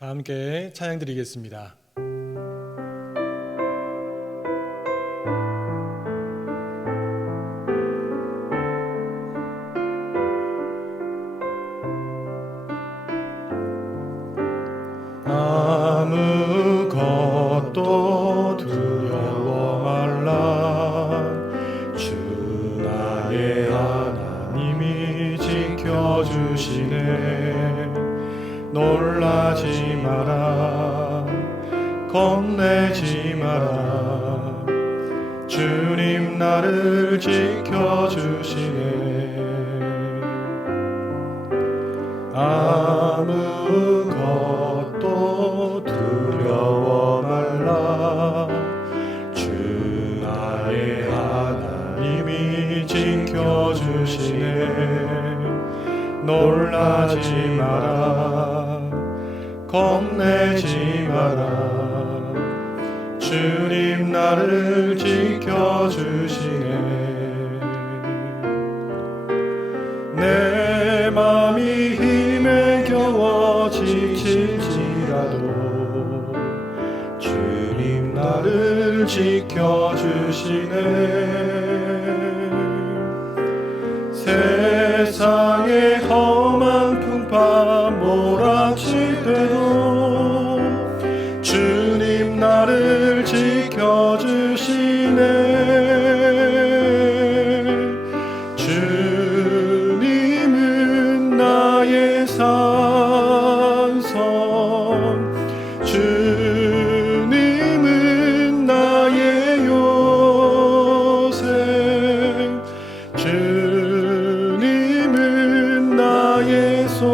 다 함께 찬양 드리겠습니다. 아무것도 두려워 말라. 주 나의 하나님이 지켜주시네. 놀라지 마라, 겁내지 마라. 주님 나를 지켜주시네. 아무것도 두려워 말라. 주 나의 하나님이 지켜주시네. 놀라지 마라, 겁내지 마라. 주님 나를 지켜주시네. 내 맘이 힘에 겨워 지칠지라도 주님 나를 지켜주시네. 세상의 험한 풍파 몰아칠 때도 주님 나를 지켜주시네. 주님은 나의 산성, 주님은 나의 요새, 주님은 나의 소망,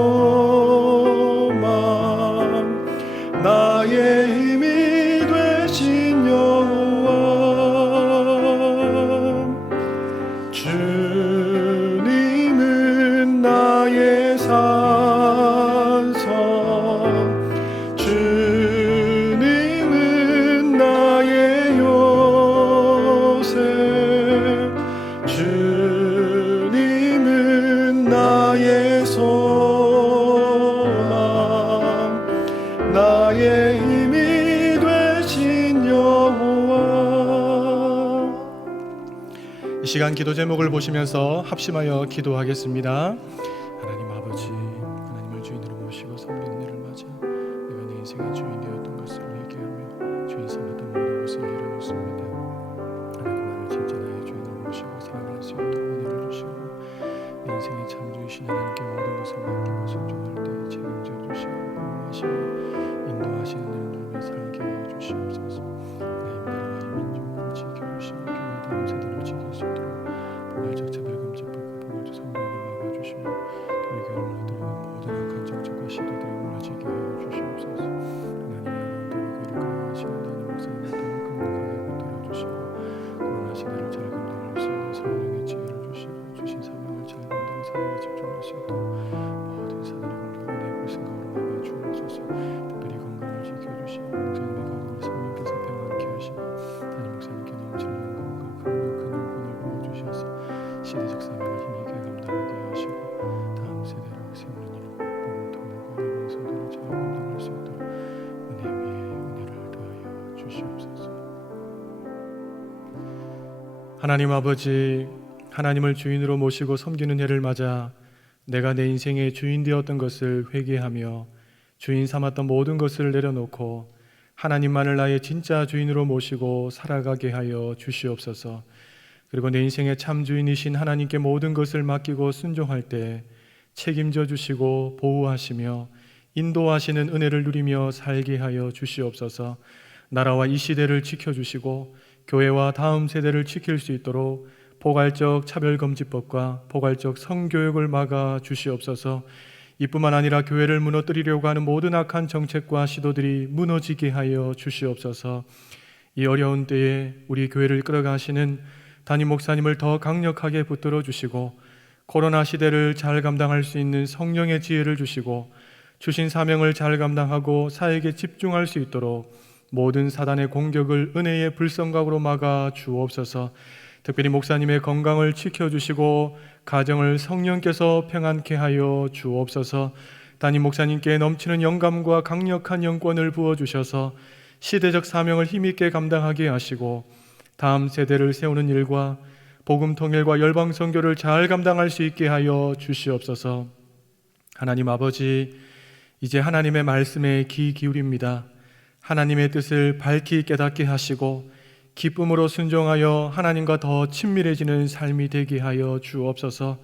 나의 힘이 되신 여호와. 주님은 나의 산성, 주님은 나의 요새, 주님은 나의 소망, 나의 힘이 되신 여호와. 이 시간 기도 제목을 보시면서 합심하여 기도하겠습니다. 하나님 아버지, 하나님을 주인으로 모시고 섬기는 일을 맞아 예배 인도하시는 은혜를 누리며 살게 하여 주시옵소서. 하나님 나라와 이 민족을 지켜주시고 교회 다음 세대를 지킬 수 있도록 포괄적 차별금지법과 포괄적 성교육을 막아주시며 우리 교회를 무너뜨리는 모든 악한 정책과 시도들이 무너지게 하여 주시옵소서. 하나님의 여러분들의 교회를 건강하시는 담임 목사님을 더 강력하게 붙들어주시고 코로나 시대를 잘 감당할 수 있는 성령의 지혜를 주시고 주신 사명을 잘 감당하는 사역에 집중할 수 있도록 모든 사단의 공격을 내 불생각으로 막아 주옵소서. 특별히 건강을 지켜주시고 목사님의 가정을 성령께서 평안케 하시고 담임 목사님께 넘치는 영광과 강력한 영권을 부어주셔서 시대적 사명을 힘있게 감당하게 하시고 다음 세대를 세우는 일과 복음 통일과 열방 성도를 잘 감당할 수 있도록 은혜 위에 은혜를 더하여 주시옵소서. 하나님 아버지, 하나님을 주인으로 모시고 섬기는 해를 맞아 내가 내 인생의 주인 되었던 것을 회개하며 주인 삼았던 모든 것을 내려놓고 하나님만을 나의 진짜 주인으로 모시고 살아가게 하여 주시옵소서. 그리고 내 인생의 참 주인이신 하나님께 모든 것을 맡기고 순종할 때 책임져 주시고 보호하시며 인도하시는 은혜를 누리며 살게 하여 주시옵소서. 나라와 이 시대를 지켜주시고 교회와 다음 세대를 지킬 수 있도록 포괄적 차별금지법과 포괄적 성교육을 막아 주시옵소서. 이뿐만 아니라 교회를 무너뜨리려고 하는 모든 악한 정책과 시도들이 무너지게 하여 주시옵소서. 이 어려운 때에 우리 교회를 끌어가시는 담임 목사님을 더 강력하게 붙들어 주시고 코로나 시대를 잘 감당할 수 있는 성령의 지혜를 주시고 주신 사명을 잘 감당하고 사역에 집중할 수 있도록 모든 사단의 공격을 은혜의 불성각으로 막아 주옵소서. 특별히 목사님의 건강을 지켜주시고 가정을 성령께서 평안케 하여 주옵소서. 담임 목사님께 넘치는 영감과 강력한 영권을 부어주셔서 시대적 사명을 힘있게 감당하게 하시고 다음 세대를 세우는 일과 복음 통일과 열방 선교를 잘 감당할 수 있게 하여 주시옵소서. 하나님 아버지, 이제 하나님의 말씀에 귀 기울입니다. 하나님의 뜻을 밝히 깨닫게 하시고 기쁨으로 순종하여 하나님과 더 친밀해지는 삶이 되게 하여 주옵소서.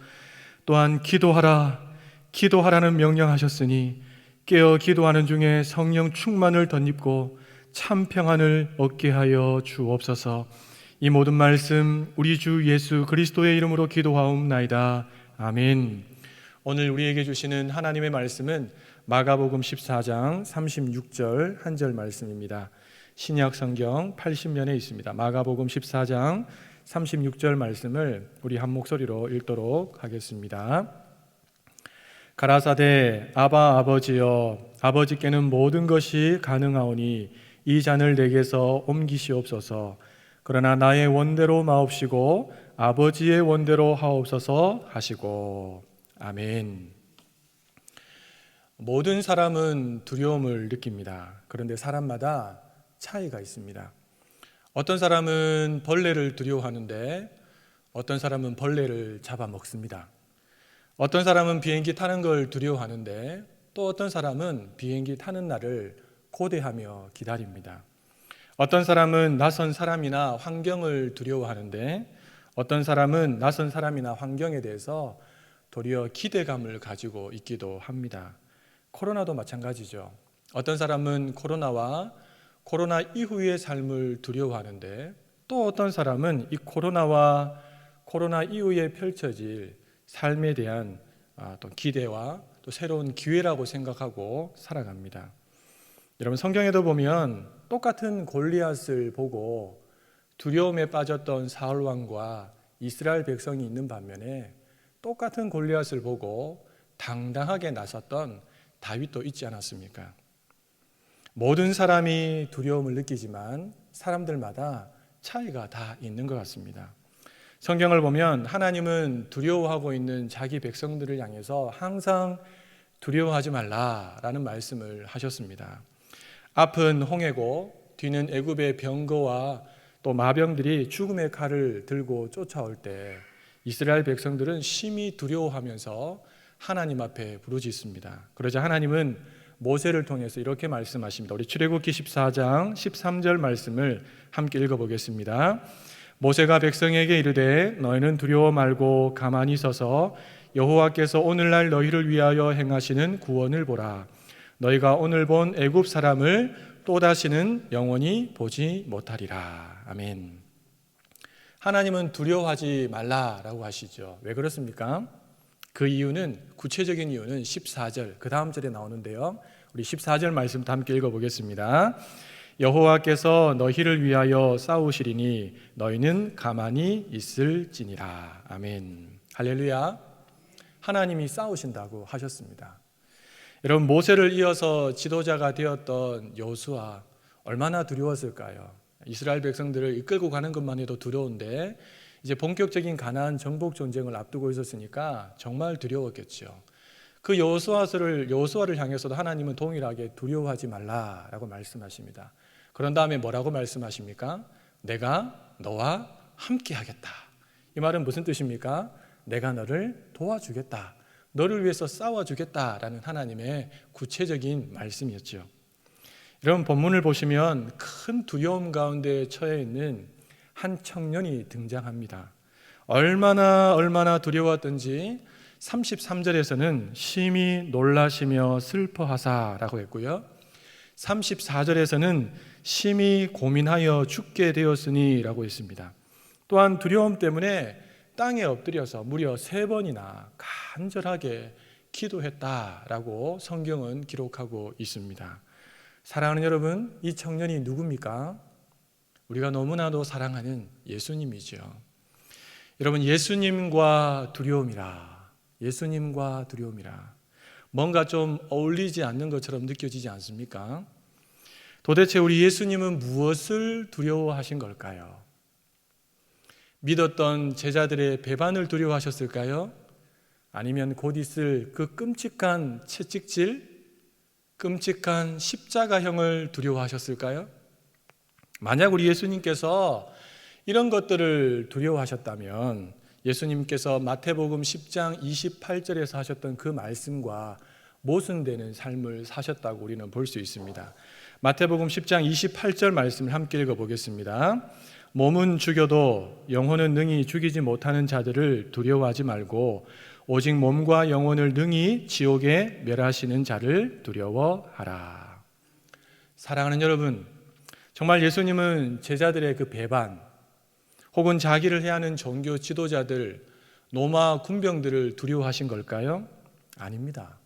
또한 기도하라는 명령하셨으니 깨어 기도하는 중에 성령 충만을 덧입고 참 평안을 얻게 하여 주옵소서. 이 모든 말씀 우리 주 예수 그리스도의 이름으로 기도하옵나이다. 아멘. 오늘 우리에게 주시는 하나님의 말씀은 마가복음 14장 36절 한 절 말씀입니다. 신약 성경 80면에 있습니다. 마가복음 14장 36절 말씀을 우리 한 목소리로 읽도록 하겠습니다. 가라사대 아바 아버지여, 아버지께는 모든 것이 가능하오니 이 잔을 내게서 옮기시옵소서. 그러나 나의 원대로 마옵시고 아버지의 원대로 하옵소서 하시고. 아멘. 모든 사람은 두려움을 느낍니다. 그런데 사람마다 차이가 있습니다. 어떤 사람은 벌레를 두려워하는데 어떤 사람은 벌레를 잡아먹습니다. 어떤 사람은 비행기 타는 걸 두려워하는데 또 어떤 사람은 비행기 타는 날을 고대하며 기다립니다. 어떤 사람은 낯선 사람이나 환경을 두려워하는데 어떤 사람은 낯선 사람이나 환경에 대해서 도리어 기대감을 가지고 있기도 합니다. 코로나도 마찬가지죠. 어떤 사람은 코로나와 코로나 이후의 삶을 두려워하는데 또 어떤 사람은 이 코로나와 코로나 이후에 펼쳐질 삶에 대한 또 기대와 또 새로운 기회라고 생각하고 살아갑니다. 여러분, 성경에도 보면 똑같은 골리앗을 보고 두려움에 빠졌던 사울 왕과 이스라엘 백성이 있는 반면에 똑같은 골리앗을 보고 당당하게 나섰던 다윗도 있지 않았습니까? 모든 사람이 두려움을 느끼지만 사람들마다 차이가 다 있는 것 같습니다. 성경을 보면 하나님은 두려워하고 있는 자기 백성들을 향해서 항상 두려워하지 말라라는 말씀을 하셨습니다. 앞은 홍해고 뒤는 애굽의 병거와 또 마병들이 죽음의 칼을 들고 쫓아올 때 이스라엘 백성들은 심히 두려워하면서 하나님 앞에 부르짖습니다. 그러자 하나님은 모세를 통해서 이렇게 말씀하십니다. 우리 출애굽기 14장 13절 말씀을 함께 읽어보겠습니다. 모세가 백성에게 이르되 너희는 두려워 말고 가만히 서서 여호와께서 오늘날 너희를 위하여 행하시는 구원을 보라. 너희가 오늘 본 애굽 사람을 또다시는 영원히 보지 못하리라. 아멘. 하나님은 두려워하지 말라라고 하시죠. 왜 그렇습니까? 그 이유는, 구체적인 이유는 14절 그 다음 절에 나오는데요, 우리 14절 말씀도 함께 읽어보겠습니다. 여호와께서 너희를 위하여 싸우시리니 너희는 가만히 있을지니라. 아멘. 할렐루야. 하나님이 싸우신다고 하셨습니다. 여러분, 모세를 이어서 지도자가 되었던 여호수아, 얼마나 두려웠을까요? 이스라엘 백성들을 이끌고 가는 것만 해도 두려운데 이제 본격적인 가나안 정복 전쟁을 앞두고 있었으니까 정말 두려웠겠죠. 그 여호수아를 향해서도 하나님은 동일하게 두려워하지 말라라고 말씀하십니다. 그런 다음에 뭐라고 말씀하십니까? 내가 너와 함께 하겠다. 이 말은 무슨 뜻입니까? 내가 너를 도와주겠다, 너를 위해서 싸워주겠다라는 하나님의 구체적인 말씀이었죠. 여러분, 본문을 보시면 큰 두려움 가운데 처해 있는 한 청년이 등장합니다. 얼마나 두려웠던지 33절에서는 심히 놀라시며 슬퍼하사라고 했고요, 34절에서는 심히 고민하여 죽게 되었으니 라고 했습니다. 또한 두려움 때문에 땅에 엎드려서 무려 3번이나 간절하게 기도했다라고 성경은 기록하고 있습니다. 사랑하는 여러분, 이 청년이 누굽니까? 우리가 너무나도 사랑하는 예수님이죠. 여러분, 예수님과 두려움이라 뭔가 좀 어울리지 않는 것처럼 느껴지지 않습니까? 도대체 우리 예수님은 무엇을 두려워하신 걸까요? 믿었던 제자들의 배반을 두려워하셨을까요? 아니면 곧 있을 그 끔찍한 채찍질, 끔찍한 십자가형을 두려워하셨을까요? 만약 우리 예수님께서 이런 것들을 두려워하셨다면 예수님께서 마태복음 10장 28절에서 하셨던 그 말씀과 모순되는 삶을 사셨다고 우리는 볼 수 있습니다. 마태복음 10장 28절 말씀을 함께 읽어보겠습니다. 몸은 죽여도 영혼은 능히 죽이지 못하는 자들을 두려워하지 말고 오직 몸과 영혼을 능히 지옥에 멸하시는 자를 두려워하라. 사랑하는 여러분, 정말 예수님은 제자들의 그 배반 혹은 자기를 해하는 종교 지도자들, 로마 군병들을 두려워하신 걸까요? 아닙니다.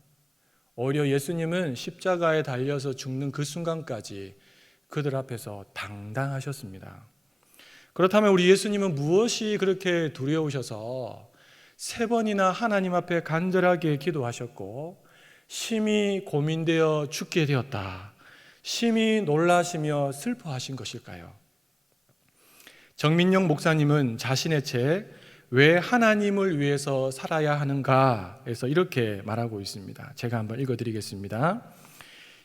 오히려 예수님은 십자가에 달려서 죽는 그 순간까지 그들 앞에서 당당하셨습니다. 그렇다면 우리 예수님은 무엇이 그렇게 두려우셔서 3번이나 하나님 앞에 간절하게 기도하셨고 심히 고민되어 죽게 되었다, 심히 놀라시며 슬퍼하신 것일까요? 정민영 목사님은 자신의 책 왜 하나님을 위해서 살아야 하는가에서 이렇게 말하고 있습니다. 제가 한번 읽어드리겠습니다.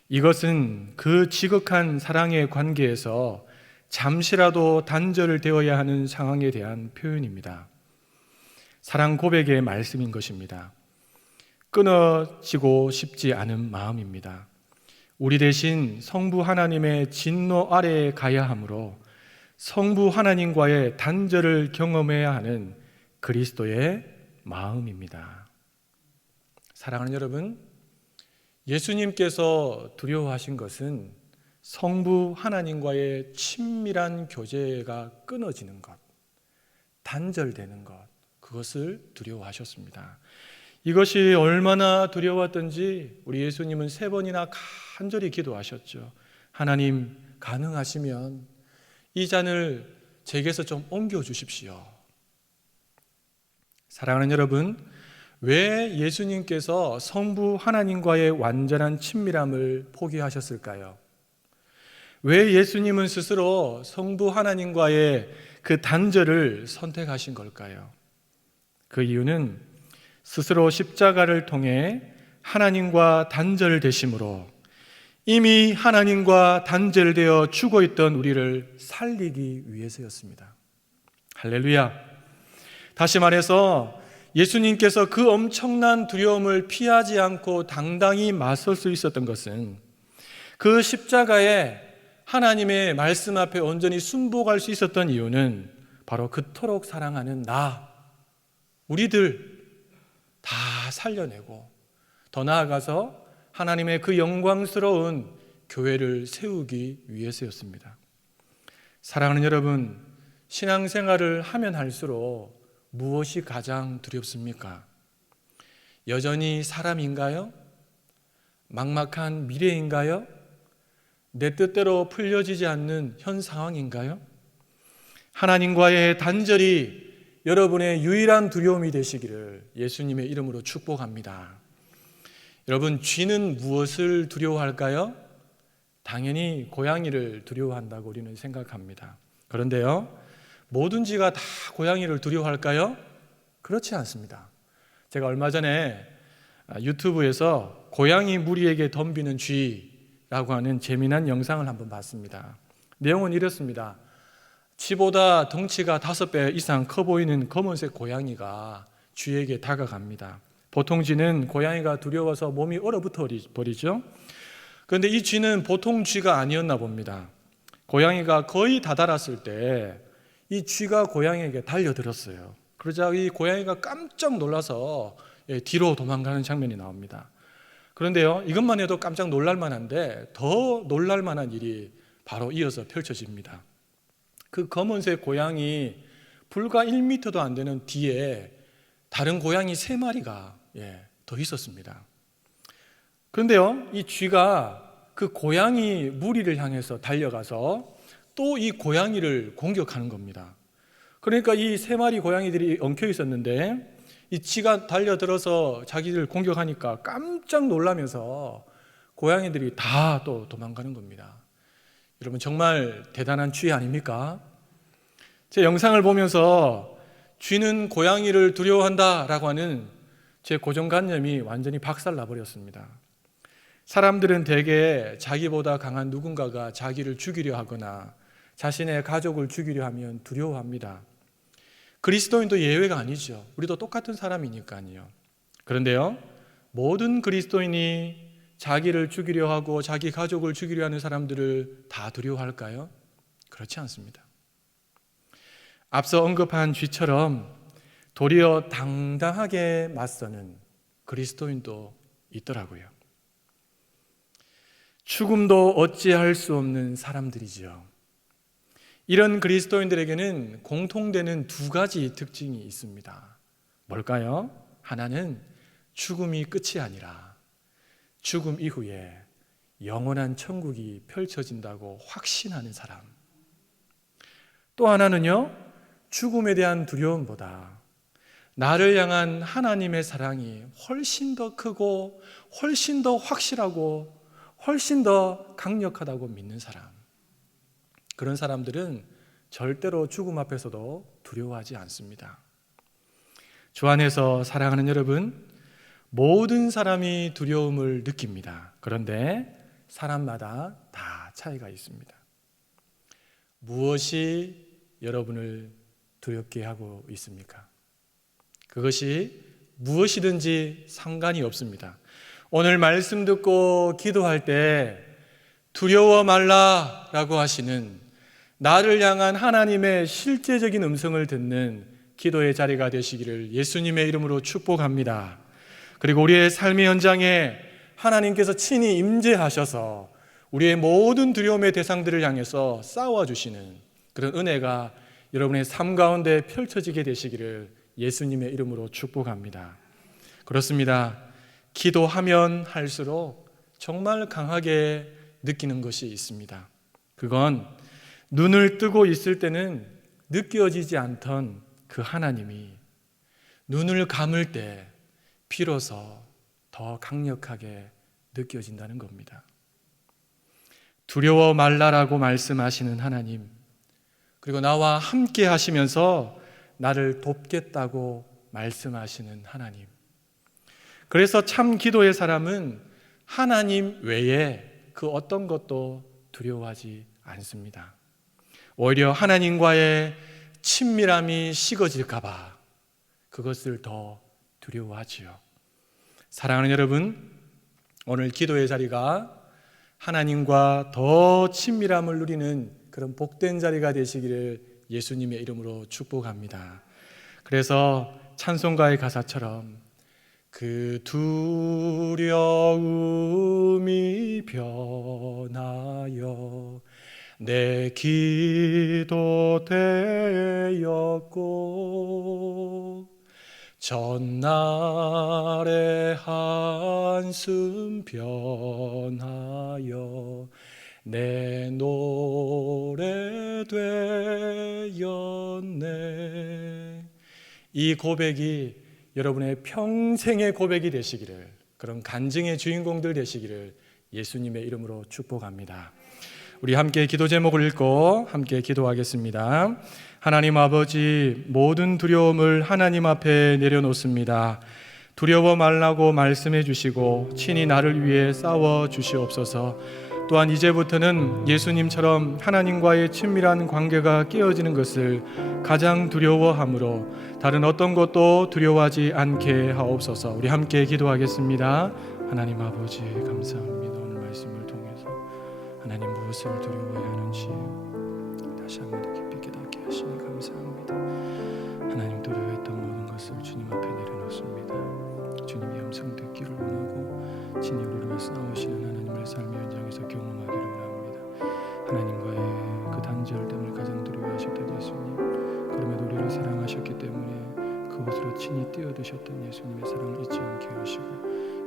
이것은 그 지극한 사랑의 관계에서 잠시라도 단절을 되어야 하는 상황에 대한 표현입니다. 사랑 고백의 말씀인 것입니다. 끊어지고 싶지 않은 마음입니다. 우리 대신 성부 하나님의 진노 아래에 가야 하므로 성부 하나님과의 단절을 경험해야 하는 그리스도의 마음입니다. 사랑하는 여러분, 예수님께서 두려워하신 것은 성부 하나님과의 친밀한 교제가 끊어지는 것, 단절되는 것, 그것을 두려워하셨습니다. 이것이 얼마나 두려웠던지 우리 예수님은 3번이나 간절히 기도하셨죠. 하나님, 가능하시면 이 잔을 제게서 좀 옮겨주십시오. 사랑하는 여러분, 왜 예수님께서 성부 하나님과의 완전한 친밀함을 포기하셨을까요? 왜 예수님은 스스로 성부 하나님과의 그 단절을 선택하신 걸까요? 그 이유는 스스로 십자가를 통해 하나님과 단절되심으로 이미 하나님과 단절되어 죽어있던 우리를 살리기 위해서였습니다. 할렐루야. 다시 말해서 예수님께서 그 엄청난 두려움을 피하지 않고 당당히 맞설 수 있었던 것은 그 십자가에 하나님의 말씀 앞에 온전히 순복할 수 있었던 이유는 바로 그토록 사랑하는 우리들 다 살려내고 더 나아가서 하나님의 그 영광스러운 교회를 세우기 위해서였습니다. 사랑하는 여러분, 신앙생활을 하면 할수록 무엇이 가장 두렵습니까? 여전히 사람인가요? 막막한 미래인가요? 내 뜻대로 풀려지지 않는 현 상황인가요? 하나님과의 단절이 여러분의 유일한 두려움이 되시기를 예수님의 이름으로 축복합니다. 여러분, 쥐는 무엇을 두려워할까요? 당연히 고양이를 두려워한다고 우리는 생각합니다. 그런데요, 모든 쥐가 다 고양이를 두려워할까요? 그렇지 않습니다. 제가 얼마 전에 유튜브에서 고양이 무리에게 덤비는 쥐라고 하는 재미난 영상을 한번 봤습니다. 내용은 이렇습니다. 쥐보다 덩치가 5배 이상 커 보이는 검은색 고양이가 쥐에게 다가갑니다. 보통 쥐는 고양이가 두려워서 몸이 얼어붙어 버리죠. 그런데 이 쥐는 보통 쥐가 아니었나 봅니다. 고양이가 거의 다다랐을 때 이 쥐가 고양이에게 달려들었어요. 그러자 이 고양이가 깜짝 놀라서 뒤로 도망가는 장면이 나옵니다. 그런데요, 이것만 해도 깜짝 놀랄 만한데 더 놀랄 만한 일이 바로 이어서 펼쳐집니다. 그 검은색 고양이 불과 1m도 안 되는 뒤에 다른 고양이 3마리가 더 있었습니다. 그런데요, 이 쥐가 그 고양이 무리를 향해서 달려가서 또 이 고양이를 공격하는 겁니다. 그러니까 이 3마리 고양이들이 엉켜 있었는데 이 쥐가 달려들어서 자기를 공격하니까 깜짝 놀라면서 고양이들이 다 또 도망가는 겁니다. 여러분, 정말 대단한 쥐 아닙니까? 제 영상을 보면서 쥐는 고양이를 두려워한다라고 하는 제 고정관념이 완전히 박살나버렸습니다. 사람들은 대개 자기보다 강한 누군가가 자기를 죽이려 하거나 자신의 가족을 죽이려 하면 두려워합니다. 그리스도인도 예외가 아니죠. 우리도 똑같은 사람이니까요. 그런데요, 모든 그리스도인이 자기를 죽이려 하고 자기 가족을 죽이려 하는 사람들을 다 두려워할까요? 그렇지 않습니다. 앞서 언급한 쥐처럼 도리어 당당하게 맞서는 그리스도인도 있더라고요. 죽음도 어찌할 수 없는 사람들이지요. 이런 그리스도인들에게는 공통되는 2가지 특징이 있습니다. 뭘까요? 하나는 죽음이 끝이 아니라 죽음 이후에 영원한 천국이 펼쳐진다고 확신하는 사람. 또 하나는요, 죽음에 대한 두려움보다 나를 향한 하나님의 사랑이 훨씬 더 크고 훨씬 더 확실하고 훨씬 더 강력하다고 믿는 사람. 그런 사람들은 절대로 죽음 앞에서도 두려워하지 않습니다. 주 안에서 사랑하는 여러분, 모든 사람이 두려움을 느낍니다. 그런데 사람마다 다 차이가 있습니다. 무엇이 여러분을 두렵게 하고 있습니까? 그것이 무엇이든지 상관이 없습니다. 오늘 말씀 듣고 기도할 때 두려워 말라라고 하시는 나를 향한 하나님의 실제적인 음성을 듣는 기도의 자리가 되시기를 예수님의 이름으로 축복합니다. 그리고 우리의 삶의 현장에 하나님께서 친히 임재하셔서 우리의 모든 두려움의 대상들을 향해서 싸워주시는 그런 은혜가 여러분의 삶 가운데 펼쳐지게 되시기를 예수님의 이름으로 축복합니다. 그렇습니다. 기도하면 할수록 정말 강하게 느끼는 것이 있습니다. 그건 눈을 뜨고 있을 때는 느껴지지 않던 그 하나님이 눈을 감을 때 비로소 더 강력하게 느껴진다는 겁니다. 두려워 말라라고 말씀하시는 하나님, 그리고 나와 함께 하시면서 나를 돕겠다고 말씀하시는 하나님. 그래서 참 기도의 사람은 하나님 외에 그 어떤 것도 두려워하지 않습니다. 오히려 하나님과의 친밀함이 식어질까 봐 그것을 더 두려워하지요. 사랑하는 여러분, 오늘 기도의 자리가 하나님과 더 친밀함을 누리는 그런 복된 자리가 되시기를 예수님의 이름으로 축복합니다. 그래서 찬송가의 가사처럼 그 두려움이 변하여 내 기도 되었고 전날의 한숨 변하여 내 노래 되었네. 이 고백이 여러분의 평생의 고백이 되시기를, 그런 간증의 주인공들 되시기를 예수님의 이름으로 축복합니다. 우리 함께 기도 제목을 읽고 함께 기도하겠습니다. 하나님 아버지, 모든 두려움을 하나님 앞에 내려놓습니다. 두려워 말라고 말씀해 주시고 친히 나를 위해 싸워 주시옵소서. 또한 이제부터는 예수님처럼 하나님과의 친밀한 관계가 깨어지는 것을 가장 두려워하므로 다른 어떤 것도 두려워하지 않게 하옵소서. 우리 함께 기도하겠습니다. 하나님 아버지, 감사합니다. 오늘 말씀을 통해서 하나님 무엇을 두려워해야 하는지 다시 한번 더 깊이 깨닫게 하시니 감사합니다. 하나님, 두려워했던 모든 것을 주님 앞에 내려놓습니다. 주님의 음성 듣기를 원하고 친히 우리를 위해 싸우시는 하나님의 삶의 현장에서 경험하기를 원합니다. 하나님과의 그 단절됨을 가장 두려워하셨던 예수님, 그럼에도 우리를 사랑하셨기 때문에 그곳으로 친히 뛰어드셨던 예수님의 사랑을 잊지 않게 하시고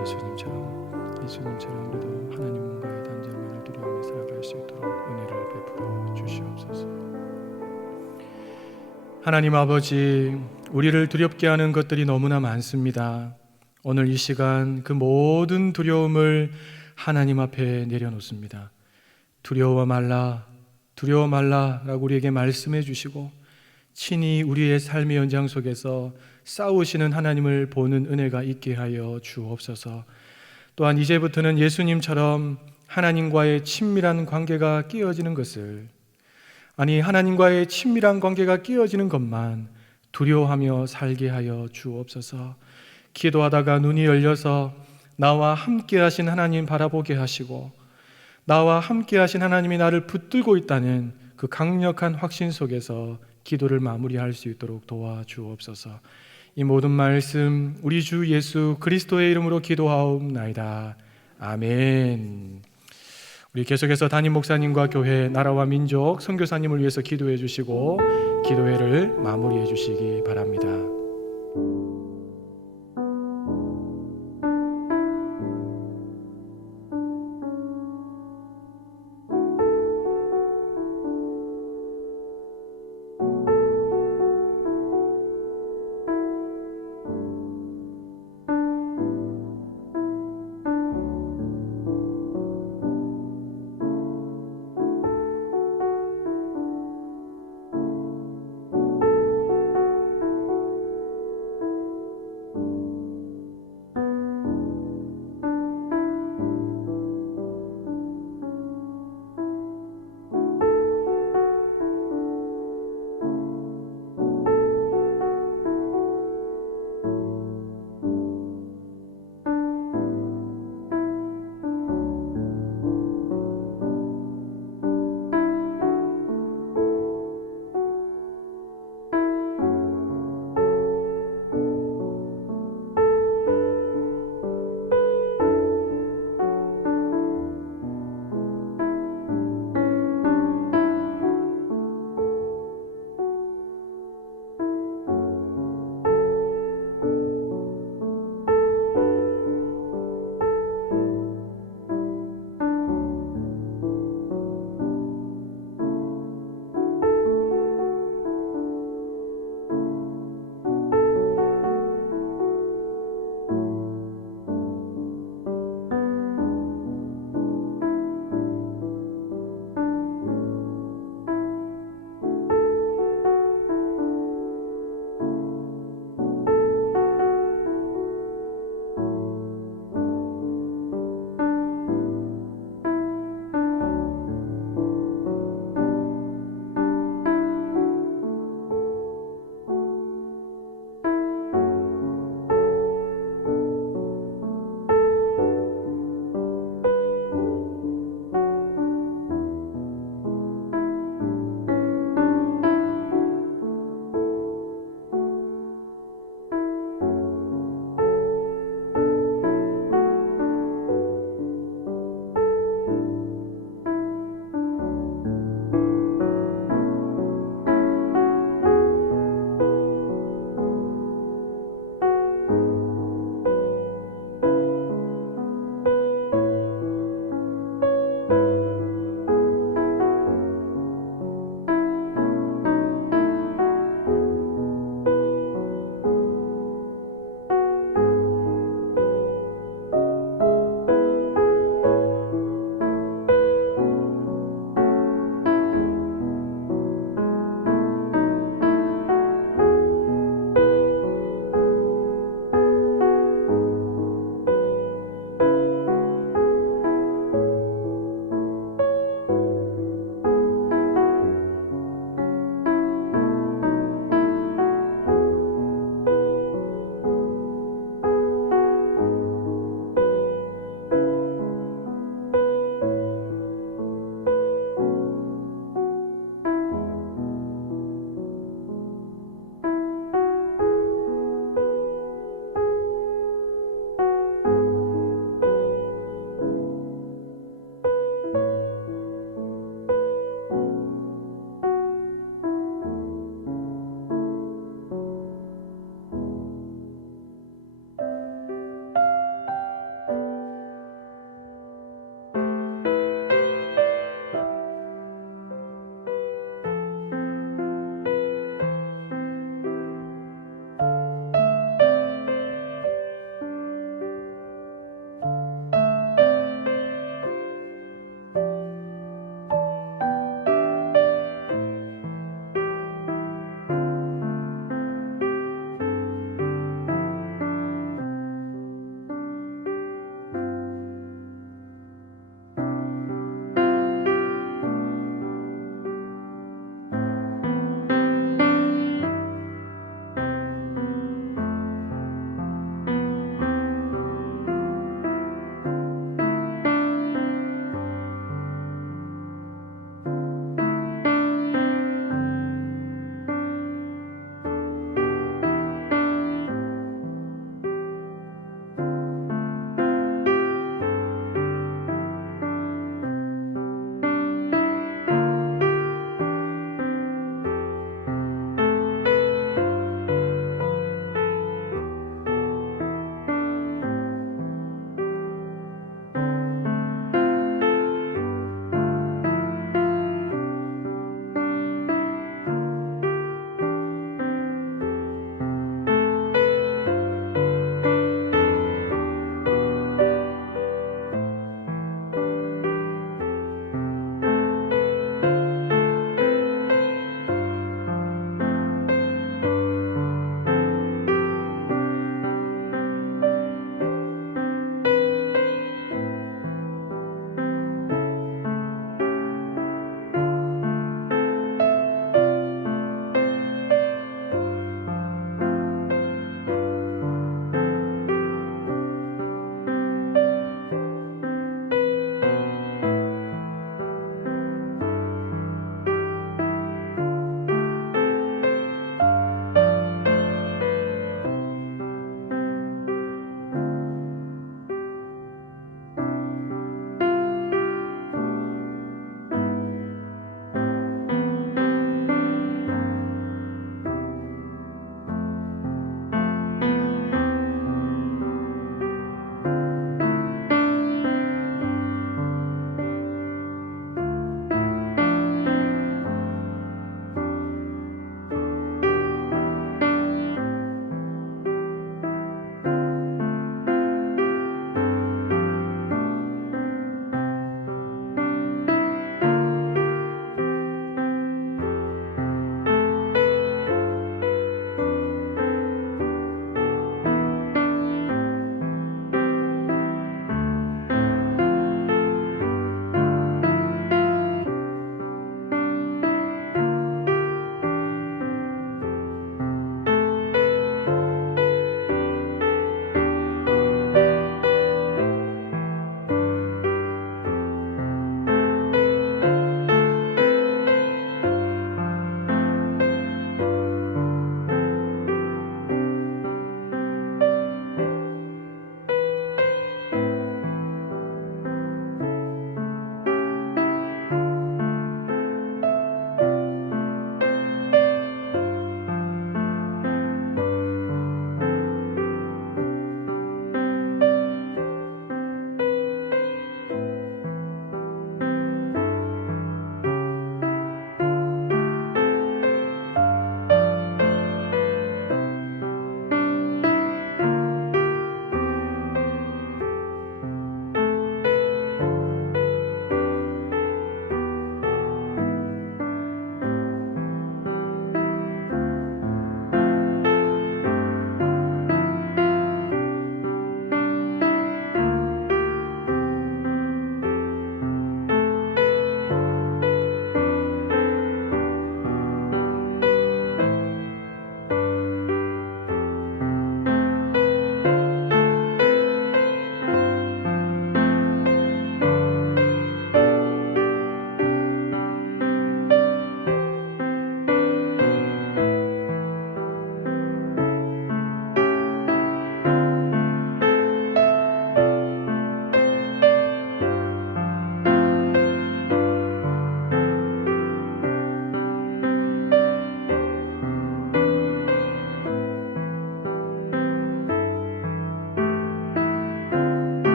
예수님처럼 우리도 하나님과의 단절만을 두려워하며 살아갈 수 있도록 은혜를 베풀어 주시옵소서. 하나님 아버지, 우리를 두렵게 하는 것들이 너무나 많습니다. 오늘 이 시간 그 모든 두려움을 하나님 앞에 내려놓습니다. 두려워 말라 라고 우리에게 말씀해 주시고 친히 우리의 삶의 현장 속에서 싸우시는 하나님을 보는 은혜가 있게 하여 주옵소서. 또한 이제부터는 예수님처럼 하나님과의 친밀한 관계가 깨어지는 것을, 하나님과의 친밀한 관계가 깨어지는 것만 두려워하며 살게 하여 주옵소서. 기도하다가 눈이 열려서 나와 함께 하신 하나님 바라보게 하시고 나와 함께 하신 하나님이 나를 붙들고 있다는 그 강력한 확신 속에서 기도를 마무리할 수 있도록 도와주옵소서. 이 모든 말씀 우리 주 예수 그리스도의 이름으로 기도하옵나이다. 아멘. 우리 계속해서 담임 목사님과 교회, 나라와 민족, 선교사님을 위해서 기도해 주시고 기도회를 마무리해 주시기 바랍니다.